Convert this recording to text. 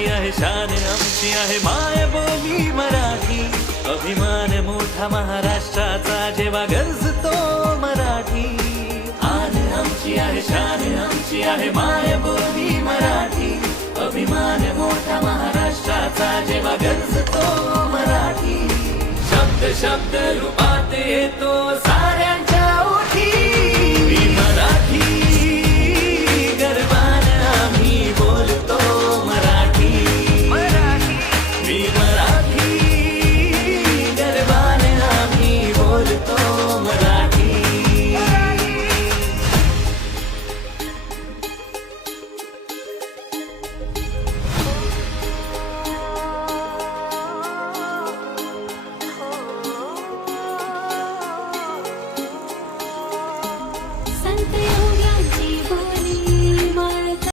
आमची आहे, शान आमची आहे, माय बोली मराठी. अभिमान मोठा महाराष्ट्राचा जेव्हा गरजतो मराठी. आन आमची आहे, शान आमची आहे, माय बोली मराठी. अभिमान मोठा महाराष्ट्राचा जेव्हा गरजतो मराठी. शब्द शब्द रूपात येतो